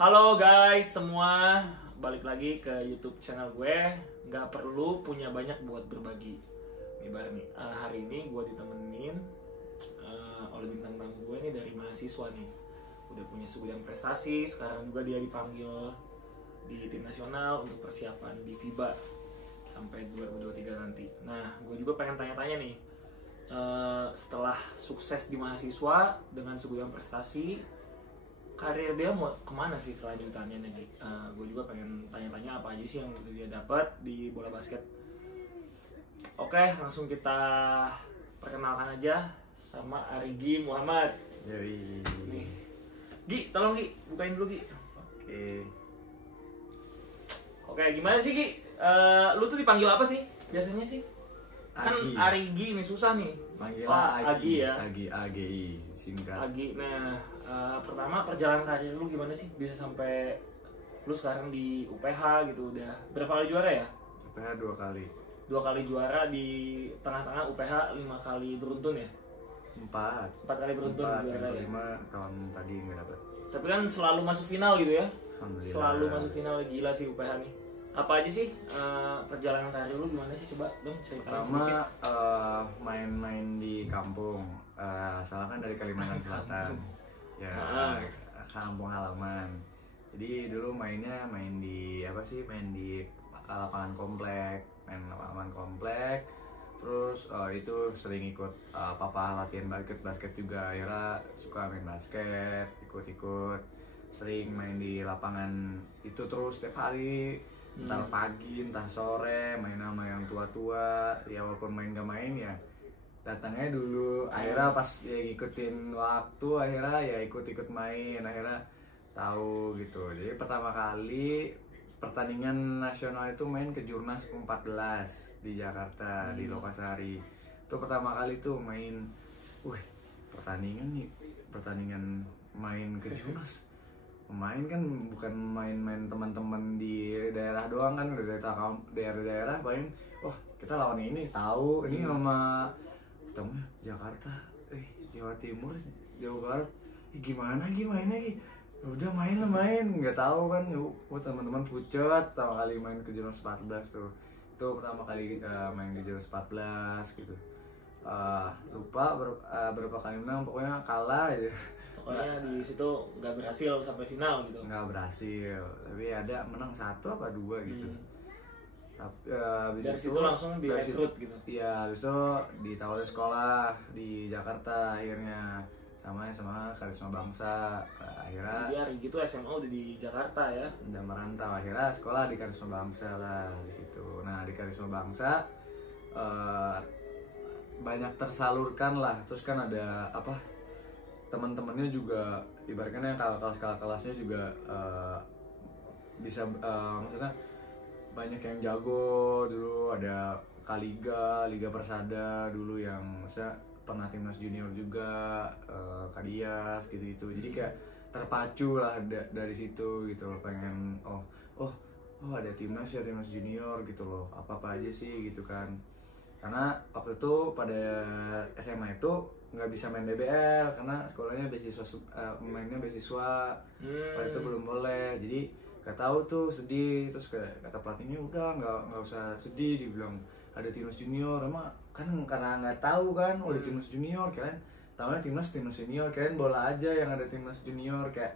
Halo guys semua, balik lagi ke YouTube channel gue. Nggak perlu punya banyak buat berbagi. Nih bareng nih, hari ini gue ditemenin oleh bintang tamu gue nih dari mahasiswa nih. Udah punya segudang prestasi, sekarang juga dia dipanggil di tim nasional untuk persiapan di FIBA sampai 2023 nanti. Nah, gue juga pengen tanya-tanya nih, setelah sukses di mahasiswa dengan segudang prestasi, karir dia mau kemana sih kelanjutannya nih? Gue juga pengen tanya-tanya apa aja sih yang udah dia dapat di bola basket. Oke, langsung kita perkenalkan aja sama Arigi Muhammad. Jadi, Nih, Gi, tolong Gi, bukain dulu Gi. Oke, gimana sih Gi? Lu tuh dipanggil apa sih biasanya sih? Kan Agi. Arigi ini susah nih. Manggil Agi ya. Agi, AGI, singkat. Agi. Nah, pertama perjalanan karir lu gimana sih bisa sampai lu sekarang di UPH gitu? Udah berapa kali juara ya? UPH 2 kali. 2 kali juara, di tengah-tengah UPH 5 kali beruntun ya? 4 4 kali beruntun juara ya? 5 tahun tadi nggak dapet. Tapi kan selalu masuk final gitu ya? Alhamdulillah. Selalu masuk final, gila sih UPH nih. Apa aja sih perjalanan karir lu gimana sih? Coba dong ceritain sedikit. Pertama main-main di kampung. Asalnya kan dari Kalimantan Selatan. Ya, kampung halaman. Jadi dulu main di main di lapangan komplek, terus itu sering ikut papa latihan basket juga. Akhirnya suka main basket, ikut sering main di lapangan itu terus tiap hari, entar pagi entah sore, main sama yang tua-tua. Ya walaupun main gak main ya datangnya dulu. Akhirnya pas ya ngikutin waktu, akhirnya ya ikut main, akhirnya tahu gitu. Jadi pertama kali pertandingan nasional itu main ke Jurnas U14 di Jakarta, di Lokasari. Itu pertama kali tuh main, pertandingan main ke Jurnas. Pemain kan bukan main-main teman-teman di daerah doang kan, dari daerah-daerah paling kita lawan ini tahu, ini sama ketemu Jakarta, Jawa Timur, Jawa Barat, gimana mainnya udah main nggak tahu kan. Teman-teman pucet pertama kali main ke Jurnas 14 tuh. Itu pertama kali main ke Jurnas 14 gitu. Lupa berapa kali menang, pokoknya kalah aja. Pokoknya di situ nggak berhasil sampai final gitu. Nggak berhasil, tapi ada menang 1 apa 2 gitu. Tapi dari situ langsung direkrut gitu. Iya, habis itu ditawarin sekolah di Jakarta akhirnya sama Karisma Bangsa. Akhirnya jadi hari gitu SMA udah di Jakarta ya. udah merantau, akhirnya sekolah di Karisma Bangsa lah di situ. Nah, di Karisma Bangsa banyak tersalurkan lah. Terus kan ada teman-temannya juga, ibaratnya kelas-kelasnya juga bisa maksudnya banyak yang jago. Dulu ada Liga Persada dulu yang maksudnya pernah timnas junior juga, Kadias gitu-gitu. Jadi kayak terpacu lah dari situ gitu loh, pengen ada timnas junior gitu loh, apa aja sih gitu kan. Karena waktu itu pada SMA itu nggak bisa main DBL karena sekolahnya mainnya beasiswa. Pada itu belum boleh, jadi gak tahu tuh, sedih. Terus kata pelatihnya udah nggak usah sedih, dibilang ada timnas junior. Emang kan karena nggak tahu kan ada timnas junior, kirain tahunya timnas senior, kirain bola aja yang ada timnas junior kayak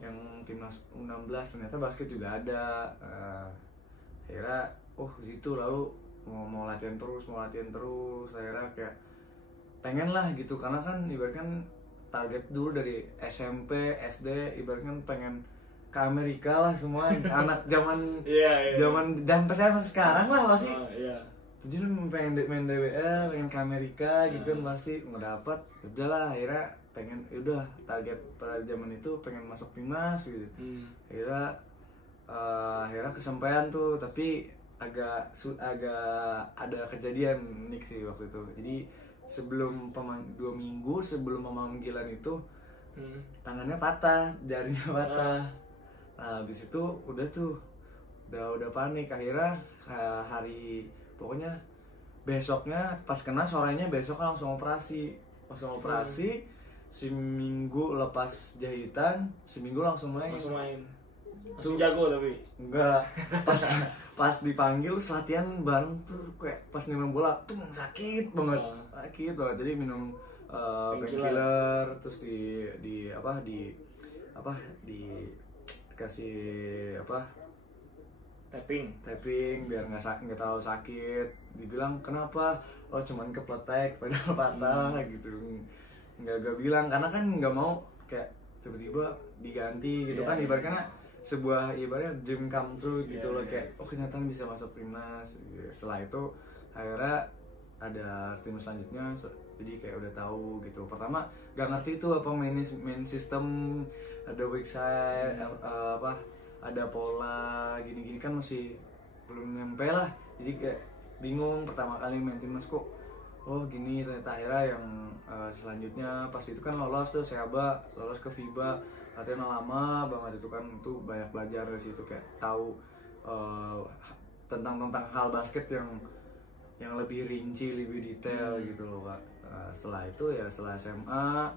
yang timnas U16, ternyata basket juga ada. Akhirnya situ lalu mau latihan terus, akhirnya kayak pengen lah gitu, karena kan ibaratkan target dulu dari SMP, SD, ibaratkan pengen ke Amerika lah semua anak zaman zaman dan sampai sekarang lah pasti tujuan pengen main DBL, pengen ke Amerika gitu kan, pasti nggak dapat. Udahlah, akhirnya pengen target pada zaman itu pengen masuk timnas gitu. Akhirnya kesampaian tuh, tapi agak ada kejadian unik sih waktu itu. Jadi sebelum 2 minggu sebelum pemanggilan itu tangannya patah, jarinya patah. Nah, habis itu udah panik. Akhirnya pokoknya besoknya pas kena sorenya besok langsung operasi. seminggu lepas jahitan, seminggu langsung main. Langsung jago tapi enggak. Pas dipanggil latihan bareng tuh kayak pas minum bola tuh sakit banget. Jadi minum painkiller, terus dikasih tapping biar nggak terlalu sakit. Dibilang kenapa? Oh cuman kepletek padahal patah gitu. Nggak bilang karena kan nggak mau kayak tiba-tiba diganti gitu kan. Ibaratnya sebuah dream come true gitu loh, kayak oh kenyataan bisa masuk timnas. Setelah itu akhirnya ada tim selanjutnya, jadi kayak udah tahu gitu. Pertama gak ngerti itu apa main system, ada weak side, ada pola gini-gini kan masih belum nyampe lah. Jadi kayak bingung pertama kali main timnas kok oh gini. Ternyata akhirnya yang selanjutnya pas itu kan lolos tuh Seaba, lolos ke FIBA, latihan lama banget itu kan. Itu banyak belajar dari situ, kayak tahu tentang hal basket yang lebih rinci, lebih detail gitu loh Pak. Setelah itu ya setelah SMA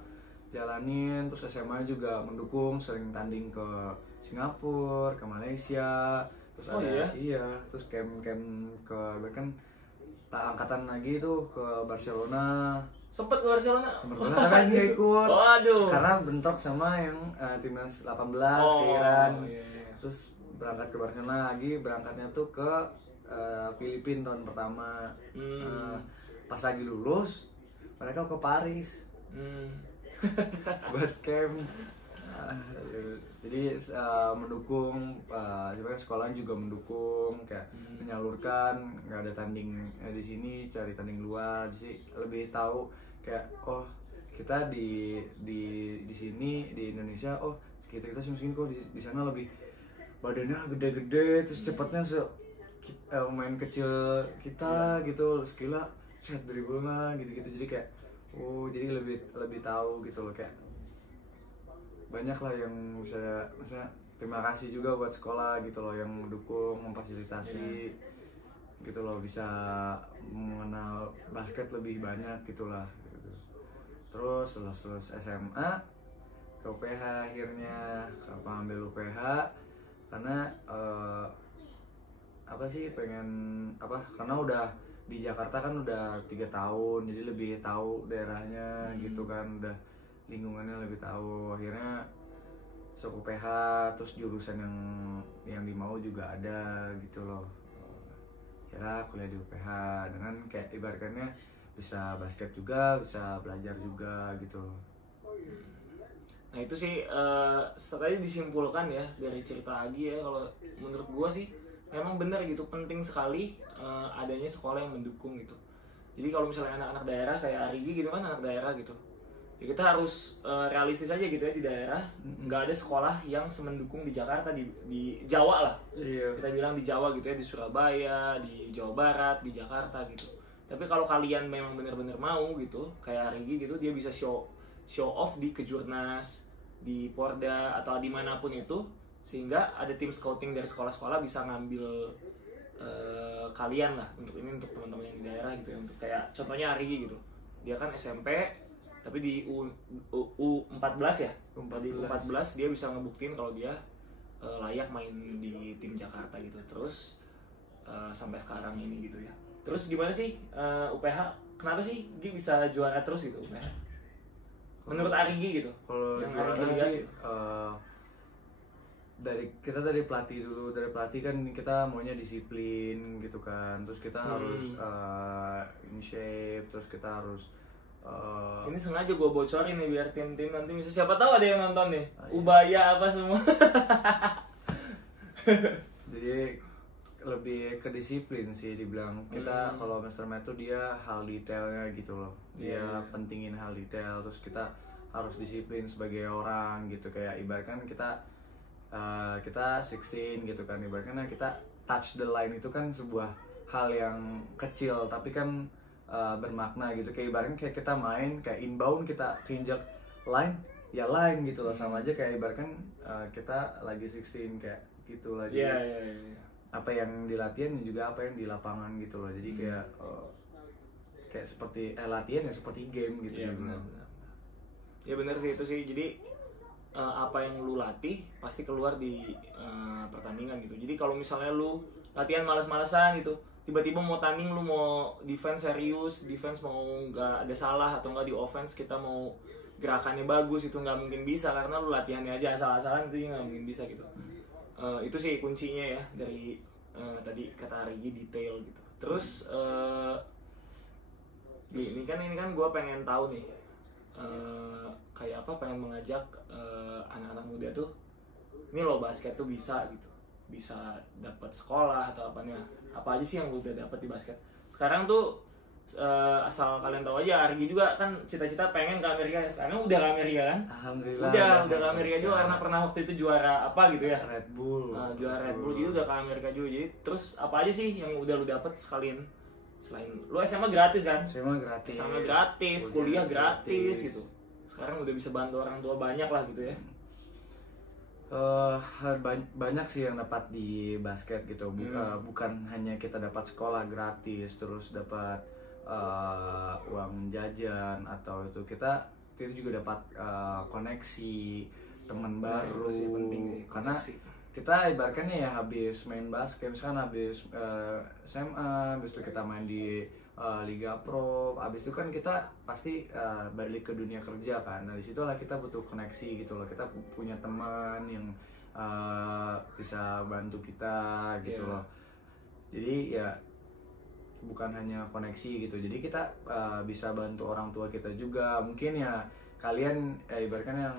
jalanin, terus SMA juga mendukung, sering tanding ke Singapura, ke Malaysia, terus terus camp ke bahkan angkatan lagi tuh ke Barcelona. Sempet ke Barcelona kan dia ikut. Waduh. Karena bentrok sama yang timnas 18 ke Iran. Terus berangkat ke Barcelona lagi, berangkatnya tuh ke Filipina tahun pertama. Pas lagi lulus mereka ke Paris buat camp. Jadi mendukung, sebenarnya sekolah juga mendukung, kayak menyalurkan. Nggak ada tanding di sini, cari tanding luar. Jadi lebih tahu kayak oh kita di sini di Indonesia, oh kita sini kok di sana lebih badannya gede-gede, terus cepatnya main kecil kita gitu, skillnya set dribblenya gitu-gitu. Jadi kayak oh jadi lebih tahu gitu loh, kayak banyak lah yang bisa terima kasih juga buat sekolah gitu loh, yang mendukung, memfasilitasi gitu loh, bisa mengenal basket lebih banyak gitulah gitu. Terus lulus SMA ke UPH, akhirnya ambil UPH karena karena udah di Jakarta kan udah 3 tahun, jadi lebih tahu daerahnya gitu kan, udah lingkungannya lebih tahu. Akhirnya masuk UPH, terus jurusan yang dimau juga ada gitu loh. Akhirnya kuliah di UPH dengan kayak ibaratnya bisa basket juga, bisa belajar juga gitu loh. Nah itu sih tadi disimpulkan ya dari cerita Agi ya, kalau menurut gua sih memang benar gitu, penting sekali adanya sekolah yang mendukung gitu. Jadi kalau misalnya anak-anak daerah kayak Arigi gitu kan, anak daerah gitu ya, kita harus realistis aja gitu ya, di daerah nggak ada sekolah yang semendukung di Jakarta, di Jawa lah. Kita bilang di Jawa gitu ya, di Surabaya, di Jawa Barat, di Jakarta gitu. Tapi kalau kalian memang benar-benar mau gitu kayak Arigi gitu, dia bisa show off di Kejurnas, di Porda atau dimanapun itu, sehingga ada tim scouting dari sekolah-sekolah bisa ngambil kalian lah untuk teman-teman yang di daerah gitu ya. Untuk kayak contohnya Arigi gitu, dia kan SMP tapi di U14 ya, di U14 dia bisa ngebuktiin kalau dia layak main di tim Jakarta gitu. Terus sampai sekarang ini gitu ya. Terus gimana sih UPH, kenapa sih dia bisa juara terus gitu UPH menurut Arigi gitu? Kalau juara sih dari pelatih dulu. Dari pelatih kan kita maunya disiplin gitu kan, terus kita harus in shape, terus kita harus ini sengaja gue bocorin nih biar tim-tim nanti bisa, siapa tahu ada yang nonton nih. Ubaya apa semua. Jadi lebih ke disiplin sih dibilang. Kita kalau Mr. Matt tuh dia hal detailnya gitu loh, dia pentingin hal detail. Terus kita harus disiplin sebagai orang gitu, kayak ibaratkan kita 16 gitu kan, ibaratnya kita touch the line itu kan sebuah hal yang kecil tapi kan bermakna gitu. Kayak ibaratnya kayak kita main kayak inbound, kita keinjak line ya line gitu loh, sama aja kayak ibaratkan kita lagi 16 kayak gitu lah. Jadi apa yang di latihan juga apa yang di lapangan gitu loh. Jadi kayak seperti latihan ya seperti game gitu. Benar. Ya bener sih itu sih. Jadi apa yang lu latih pasti keluar di pertandingan gitu. Jadi kalau misalnya lu latihan malas-malasan gitu, tiba-tiba mau tanding lu mau defense serius, defense mau nggak ada salah atau nggak di offense kita mau gerakannya bagus, itu nggak mungkin bisa karena lu latihannya aja asal-asalan, itu nggak mungkin bisa gitu. Itu sih kuncinya ya dari tadi kata Arigi, detail gitu. Terus ini kan gue pengen tahu nih kayak apa, pengen mengajak anak-anak muda tuh, ini lo basket tuh bisa gitu, bisa dapat sekolah atau apanya, apa aja sih yang lo udah dapat di basket sekarang tuh. Asal kalian tahu aja, Argi juga kan cita-cita pengen ke Amerika, sekarang udah ke Amerika kan. Alhamdulillah udah ke Amerika juga karena pernah waktu itu juara apa gitu ya, Red Bull. Juara Red Bull, jadi udah ke Amerika juga. Jadi terus apa aja sih yang udah lu dapet sekalian, selain lu SMA gratis kan? SMA gratis, kuliah gratis gitu. Sekarang udah bisa bantu orang tua banyak lah gitu ya. Banyak sih yang dapat di basket gitu. Bukan hanya kita dapat sekolah gratis, terus dapat uang jajan, atau kita juga dapat koneksi teman baru. Itu sih penting sih, karena koneksi. Kita ibaratnya ya habis main basket, misalkan habis SMA, habis itu kita main di Liga Pro, habis itu kan kita pasti balik ke dunia kerja kan. Nah disitulah kita butuh koneksi gitu loh, kita punya teman yang bisa bantu kita gitu loh. Jadi ya bukan hanya koneksi gitu, jadi kita bisa bantu orang tua kita juga. Mungkin ya kalian ibaratkan yang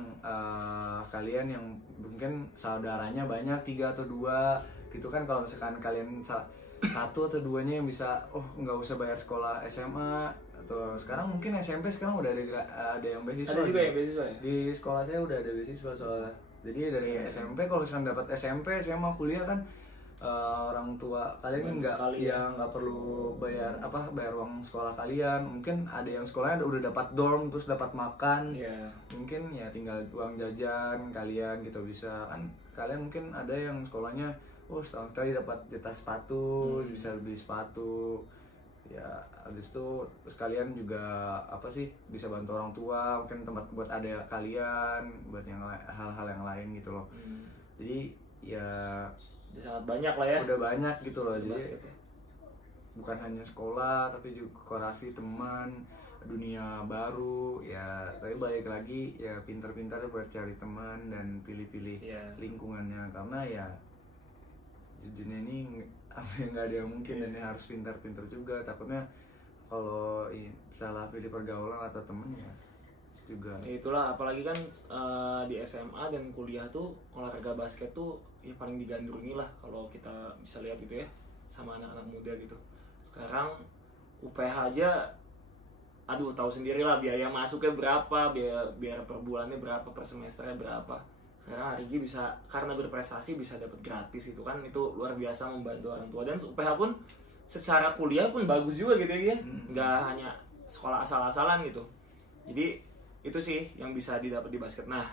kalian yang mungkin saudaranya banyak 3 atau 2 gitu kan, kalau misalkan kalian 1 atau 2-nya yang bisa, nggak usah bayar sekolah SMA, atau sekarang mungkin SMP sekarang udah ada yang beasiswa. Ada juga yang beasiswa ya? Di sekolah saya udah ada beasiswa soalnya. Jadi dari SMP, kalau misalkan dapat SMP, SMA, kuliah kan orang tua kalian nggak perlu bayar uang sekolah kalian. Mungkin ada yang sekolahnya udah dapat dorm, terus dapat makan. Mungkin ya tinggal uang jajan kalian gitu bisa kan. Kalian mungkin ada yang sekolahnya setahun sekali dapat jatah sepatu, bisa beli sepatu ya. Habis itu terus kalian juga bisa bantu orang tua, mungkin tempat buat ada kalian, buat yang hal-hal yang lain gitu loh. Jadi ya udah sangat banyak lah ya, udah banyak gitu loh. Jadi basket, ya. Bukan hanya sekolah tapi juga korelasi teman, dunia baru ya. Tapi balik lagi ya, pintar-pintar buat cari teman dan pilih-pilih lingkungannya, karena ya dunia ini nggak ada yang mungkin dan harus pintar-pintar juga. Takutnya kalau salah pilih pergaulan atau temen ya juga. Ya itulah, apalagi kan di SMA dan kuliah tuh olahraga basket tuh ya paling digandrungi lah kalau kita bisa lihat gitu ya, sama anak-anak muda gitu. Sekarang UPH aja, tahu sendiri lah biaya masuknya berapa, biaya per bulannya berapa, per semesternya berapa. Sekarang Arigi bisa, karena berprestasi bisa dapat gratis itu kan, itu luar biasa membantu orang tua. Dan UPH pun secara kuliah pun bagus juga gitu ya, nggak hanya sekolah asal-asalan gitu. Jadi itu sih yang bisa didapat di basket. Nah,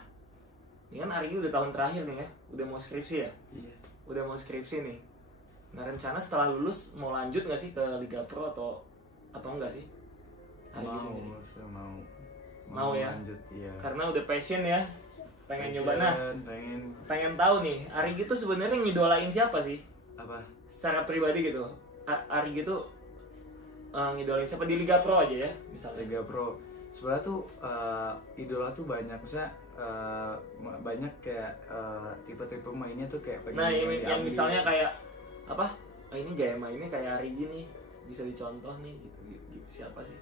ini kan Arigi udah tahun terakhir nih ya, udah mau skripsi ya? Iya. Udah mau skripsi nih. Nah, rencana setelah lulus mau lanjut nggak sih ke Liga Pro atau enggak sih? Arigi sendiri. Mau ya? Lanjut, iya. Karena udah passion ya, pengen nyoba. Nah, pengen tahu nih, Arigi tuh sebenarnya ngidolain siapa sih? Apa? Secara pribadi gitu, Arigi tuh ngidolain siapa di Liga Pro aja ya, misalnya? Liga Pro. Sebenarnya tuh idola tuh banyak, misalnya banyak kayak tipe-tipe mainnya tuh kayak pengen. Nah, yang misalnya kayak apa? Ini gaya mainnya kayak Arigi nih, bisa dicontoh nih gitu. Siapa sih?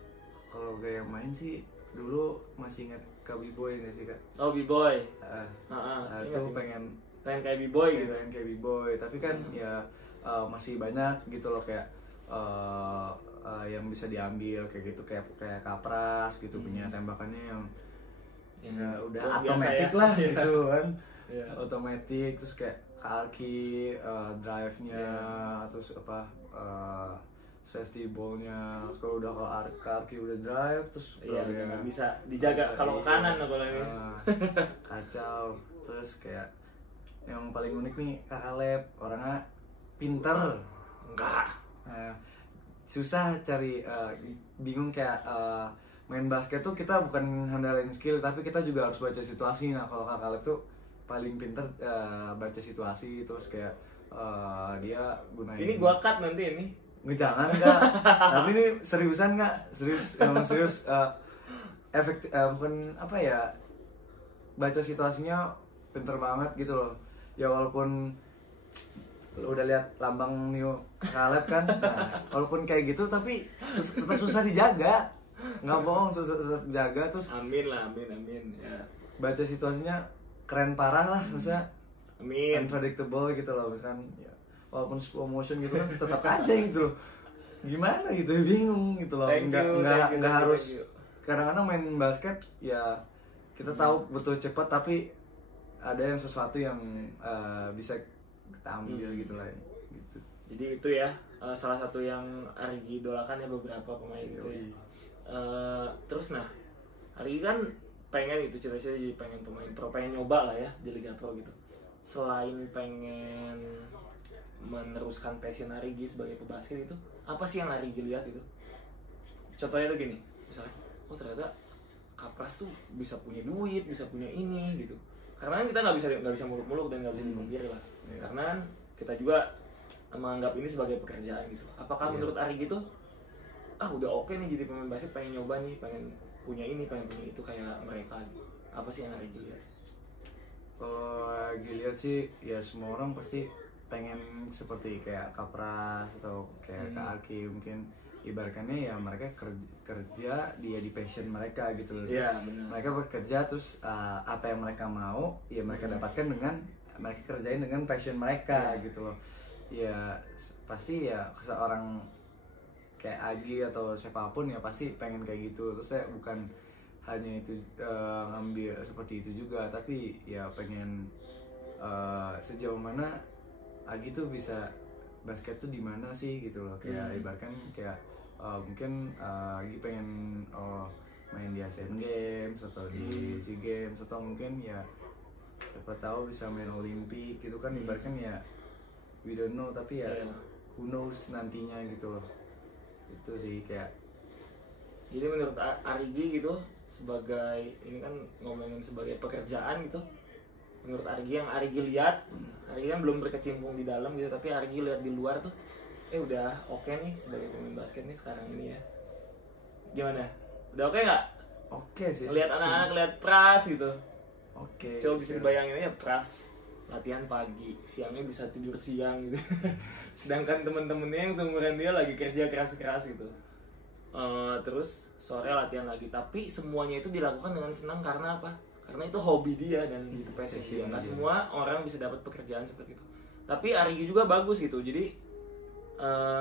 Kalau gaya main sih dulu masih ingat ke B-boy nggak sih kak? Oh, B-boy. Itu pengen kayak B-boy gitu. Pengen kayak B-boy, tapi kan ya masih banyak gitu loh kayak yang bisa diambil kayak gitu, kayak Kapras gitu, punya tembakannya yang udah otomatis lah gitu kan. Otomatis, terus kayak Karki drive-nya, terus safety ball-nya. Terus kalau udah Karki udah drive, terus bisa dijaga kalau ke kanan apalagi. Kacau. Terus kayak yang paling unik nih Kak Kaleb, orangnya pinter. Enggak. Susah cari, bingung kayak main basket tuh kita bukan handalin skill tapi kita juga harus baca situasi. Nah kalau Kak Kaleb tuh paling pintar baca situasi, terus kayak dia gunain. Ini gua cut nanti ini. Nggak, jangan enggak. Tapi ini seriusan nggak? Serius, emang serius. Efektif, bukan apa ya, baca situasinya pinter banget gitu loh. Ya walaupun udah lihat lambang New Kaleb kan, nah, walaupun kayak gitu tapi tetap susah dijaga. Nggak bohong, susah dijaga. Terus Amin lah, amin ya. baca situasinya keren parah lah, maksudnya Amin. unpredictable gitu loh, misalkan ya, walaupun slow motion gitu kan tetap aja gitu loh. Gimana gitu, bingung gitu loh. Thank you, Nggak harus. thank you. Kadang-kadang main basket ya kita tahu butuh cepat, tapi ada yang sesuatu yang bisa kita ambil gitu lah ya. Gitu. Jadi itu ya salah satu yang Arigi idolakan ya, beberapa pemain itu ya. Terus nah, Arigi kan pengen itu cita-cita jadi pengen pemain pro, pengen nyoba lah ya di Liga Pro gitu. Selain pengen meneruskan passion Arigi sebagai pebasket, itu apa sih yang Arigi lihat itu? Contohnya tuh gini, misalnya, oh ternyata Kapras tuh bisa punya duit, bisa punya ini gitu. Karena kan kita nggak bisa muluk-muluk dan nggak bisa dipungkiri lah. Karena kan kita juga menganggap ini sebagai pekerjaan gitu. Apakah menurut Arigi tuh udah oke nih jadi pemain basket, pengen nyoba nih, pengen punya ini, pengen punya itu kayak mereka gitu. Apa sih yang Arigi lihat? Kalau lagi lihat sih ya semua orang pasti pengen seperti kayak Kapras atau kayak Kak Aki, mungkin ibaratkannya ya mereka kerja dia di passion mereka gitu loh. Terus mereka bekerja, terus apa yang mereka mau ya mereka dapatkan dengan mereka kerjain dengan passion mereka gitu loh. Ya pasti ya seorang kayak Agi atau siapapun ya pasti pengen kayak gitu. Terus saya bukan hanya itu ngambil seperti itu juga, tapi ya pengen sejauh mana Agi tuh bisa basket tuh di mana sih gitu loh. Kayak ibaratkan kayak mungkin Agi pengen main di Asian Games atau di SEA Games, atau mungkin ya siapa tahu bisa main Olimpik gitu kan. Ibaratkan ya we don't know, tapi ya who knows nantinya gitu loh. Itu sih kayak. Jadi menurut Arigi gitu, sebagai ini kan ngomongin sebagai pekerjaan gitu, menurut Arigi yang Arigi lihat, Arigi kan belum berkecimpung di dalam gitu, tapi Arigi lihat di luar tuh udah oke nih sebagai pemain basket nih sekarang ini ya. Gimana? Udah oke nggak? Oke sih. Lihat anak-anak, lihat Pras gitu. Oke. Coba bisa dibayangin ya, Pras latihan pagi, siangnya bisa tidur siang gitu. Sedangkan temen-temennya yang seumuran dia lagi kerja keras-keras gitu. Terus sore latihan lagi, tapi semuanya itu dilakukan dengan senang karena apa? Karena itu hobi dia dan itu passion dia. Nggak semua orang bisa dapat pekerjaan seperti itu. Tapi Arigi juga bagus gitu. Jadi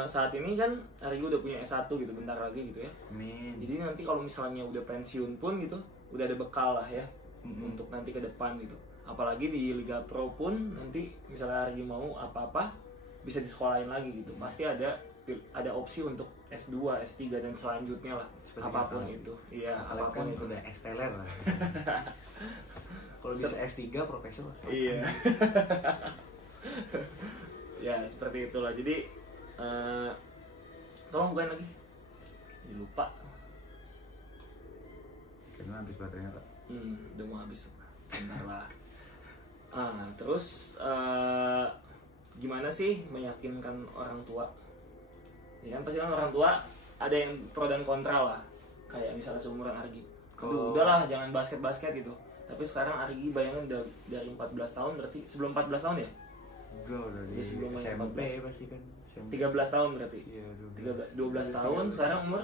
saat ini kan Arigi udah punya S1 gitu, bentar lagi gitu ya. Amin. Jadi nanti kalau misalnya udah pensiun pun gitu, udah ada bekal lah ya untuk nanti ke depan gitu. Apalagi di Liga Pro pun nanti misalnya Arigi mau apa-apa bisa disekolahin lagi gitu. Pasti ada opsi untuk S2, S3 dan selanjutnya lah. Seperti apapun kita. itu. Iya, Apapun apapun itu. udah exteller lah. Kalau bisa S3 profesor. Iya. Ya seperti itulah. Jadi tolong bukain lagi. Lupa. Karena habis baterainya Kak. Udah mau habis. Bentar lah. Terus gimana sih meyakinkan orang tua? Ya kan pasti kan orang tua ada yang pro dan kontra lah. Kayak misalnya seumuran Arigi. Aduh udahlah jangan basket-basket gitu. Tapi sekarang Arigi bayangin dari 14 tahun, berarti sebelum 14 tahun ya? Udah di sebelum SMP 14. pasti kan. SMP. 13 tahun berarti? Iya, 12 tahun, sekarang umur?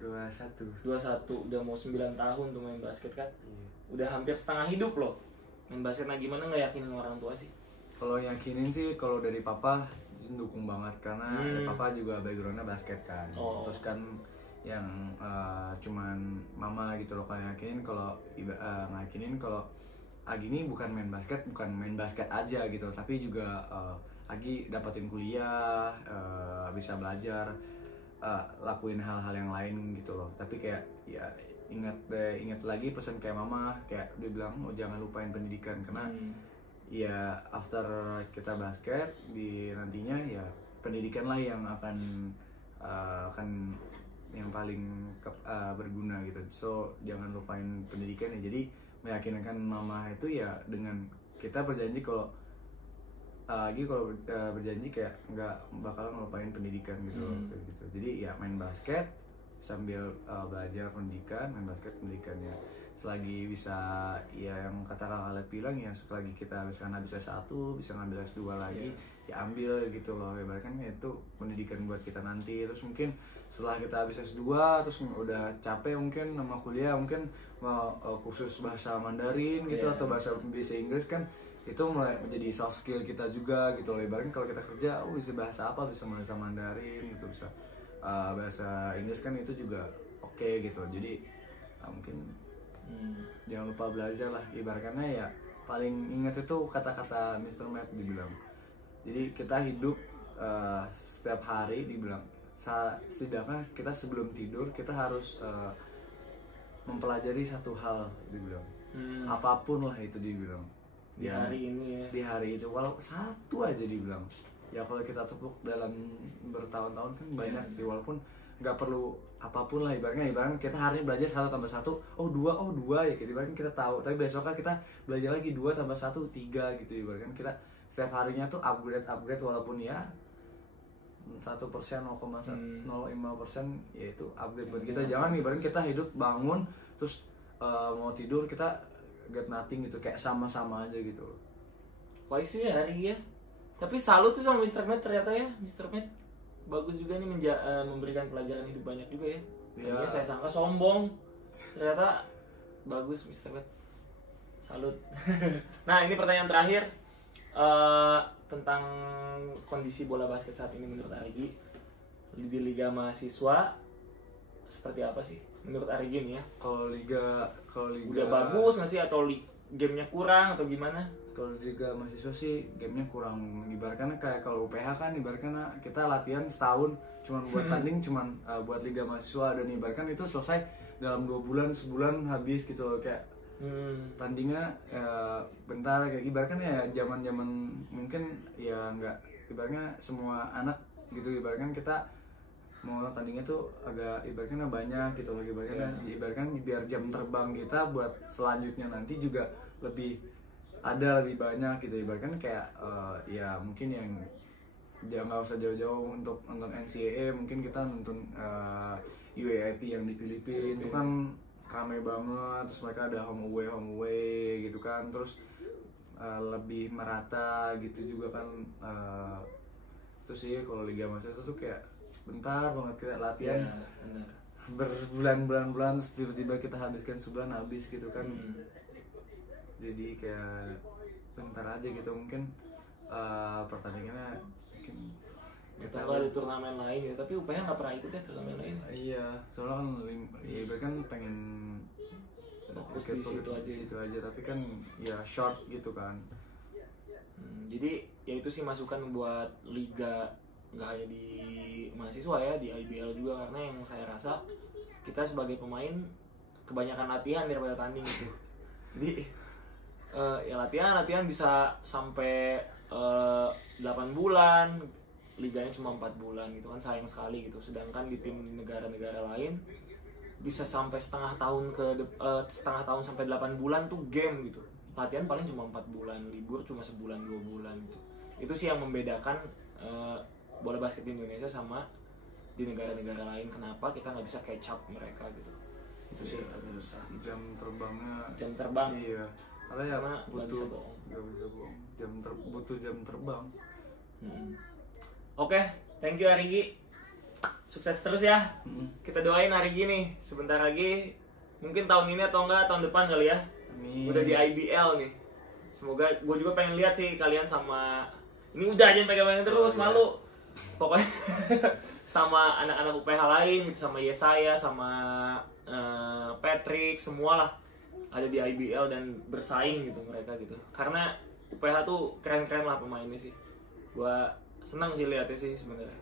21. 21, udah mau 9 tahun tuh main basket kan? Iya. Udah hampir setengah hidup loh main basket. Nah gimana nggak yakinin orang tua sih? Kalau yakinin sih kalau dari papa dukung banget, karena ya papa juga backgroundnya basket kan. Terus kan yang cuman mama gitu loh kan yakinin kalau ngakinin kalau Agi ini bukan main basket aja gitu, tapi juga Agi dapetin kuliah, bisa belajar, lakuin hal-hal yang lain gitu loh. Tapi kayak ya ingat lagi pesan kayak mama, kayak dia bilang jangan lupain pendidikan, karena ya after kita basket di nantinya ya pendidikan lah yang akan yang paling berguna gitu. So jangan lupain pendidikan ya. Jadi meyakinkan mama itu ya dengan kita berjanji kalau berjanji kayak nggak bakal ngelupain pendidikan gitu loh, kayak gitu. Jadi ya main basket sambil belajar pendidikan, main basket pendidikannya. Selagi bisa ya yang kata Kak Alep bilang ya, selagi kita misalkan habis S1 bisa ngambil S2 lagi ya ambil gitu loh. Ibaratnya kan itu pendidikan buat kita nanti. Terus mungkin setelah kita habis S2 terus udah capek mungkin sama kuliah, mungkin mau kursus bahasa Mandarin gitu atau bahasa Inggris kan, itu mulai menjadi soft skill kita juga gitu loh. Ibaratnya kalau kita kerja bisa bahasa apa, bisa bahasa Mandarin gitu, bisa bahasa Inggris kan, itu juga oke gitu. Jadi mungkin jangan lupa belajar lah. Ibaratnya ya paling ingat itu kata-kata Mr. Matt dibilang, jadi kita hidup setiap hari dibilang setidaknya kita sebelum tidur kita harus mempelajari satu hal dibilang, apapun lah itu dibilang di hari ini ya, di hari itu walau satu aja dibilang ya. Kalau kita tepuk dalam bertahun-tahun kan banyak walaupun nggak perlu apapun lah. Ibaratnya kita hari ini belajar 1 tambah 1 oh 2 ya gitu. Ibaratnya kita tahu, tapi besoknya kita belajar lagi 2 tambah 1 3 gitu. Ibaratnya kita setiap harinya tuh upgrade walaupun ya 1%, 0,05% yaitu upgrade buat kita. Jangan ibaratnya kita hidup bangun terus mau tidur kita get nothing gitu, kayak sama-sama aja gitu. Wise ya hari ya. Tapi salut tuh sama Mr. Matt ternyata ya. Mr. Matt bagus juga nih memberikan pelajaran hidup banyak juga ya. Tadinya saya sangka sombong, ternyata bagus Mr. Matt. Salut. Nah ini pertanyaan terakhir tentang kondisi bola basket saat ini menurut Arigi di Liga Mahasiswa seperti apa sih menurut Arigi nih ya? Kalau liga udah bagus nggak sih, atau gamenya kurang atau gimana? Kalau Liga Mahasiswa sih gamenya kurang. Ibaratnya kayak kalau UPH kan ibaratnya kita latihan setahun cuman buat tanding, cuman buat Liga Mahasiswa, dan ibaratnya itu selesai dalam 2 bulan, sebulan habis gitu loh. Kayak tandingnya bentar, kayak ibaratnya ya zaman mungkin ya nggak, ibaratnya semua anak gitu. Ibaratnya kita mau tandingnya tuh agak ibaratnya banyak gitu loh. Ibaratnya biar jam terbang kita buat selanjutnya nanti juga lebih banyak gitu. Ibaratnya kayak ya mungkin yang jangan nggak usah jauh-jauh untuk nonton NCAA, mungkin kita nonton UAAP yang di Filipina itu kan ramai banget. Terus mereka ada home away gitu kan, terus lebih merata gitu juga kan. Terus sih kalau Liga Mahasiswa tuh kayak bentar banget kita latihan berbulan-bulan, tiba-tiba kita habiskan sebulan habis gitu kan. Jadi kayak bentar aja gitu. Mungkin pertandingannya mungkin kita ada turnamen lain ya, tapi UPH nggak pernah ikut ya turnamen lain. Iya, soalnya kan ya kan pengen fokus di situ aja, tapi kan ya short gitu kan. Jadi ya itu sih masukan buat liga, nggak hanya di mahasiswa ya, di IBL juga, karena yang saya rasa kita sebagai pemain kebanyakan latihan daripada tanding gitu. Jadi ya latihan bisa sampai 8 bulan, liganya cuma 4 bulan gitu kan, sayang sekali gitu. Sedangkan di tim negara-negara lain bisa sampai setengah tahun sampai 8 bulan tuh game gitu. Latihan paling cuma 4 bulan, libur cuma sebulan 2 bulan gitu. Itu sih yang membedakan bola basket di Indonesia sama di negara-negara lain. Kenapa kita nggak bisa catch up mereka gitu? Itu sih agak susah. Jam terbang. Iya. Karena butuh jam terbang. Oke, thank you Arigi. Sukses terus ya. Kita doain Arigi nih sebentar lagi, mungkin tahun ini atau enggak tahun depan kali ya. Amin. Udah di IBL nih. Semoga, gue juga pengen lihat sih kalian sama, ini udah aja pegang terus, malu. Pokoknya sama anak-anak UPH lain gitu, sama Yesaya, sama Patrick, semualah ada di IBL dan bersaing gitu mereka gitu. Karena UPH tuh keren-keren lah pemainnya sih. Gua senang sih lihatnya sih sebenarnya.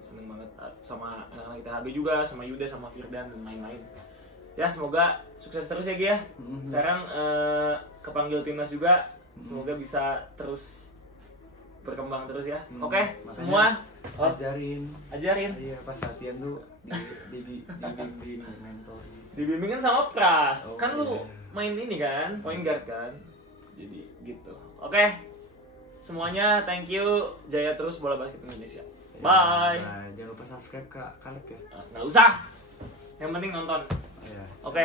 Seneng banget sama anak-anak ITHB juga, sama Yuda, sama Firdan dan lain-lain. Ya semoga sukses terus ya Gi ya. Sekarang kepanggil timnas juga, semoga bisa terus berkembang terus ya. Hmm, Oke, makanya semua ajarin. ajarin. Iya, pas latihan tuh dibimbing, mentoring. Dibimbingin sama Pras. Oh, Kan lu iya. main ini kan, point guard kan. Jadi gitu. Oke. Semuanya thank you. Jaya terus bola basket Indonesia. Bye. Nah, jangan lupa subscribe Kak Kaleb ya. Nggak usah. Yang penting nonton. Iya. Oke.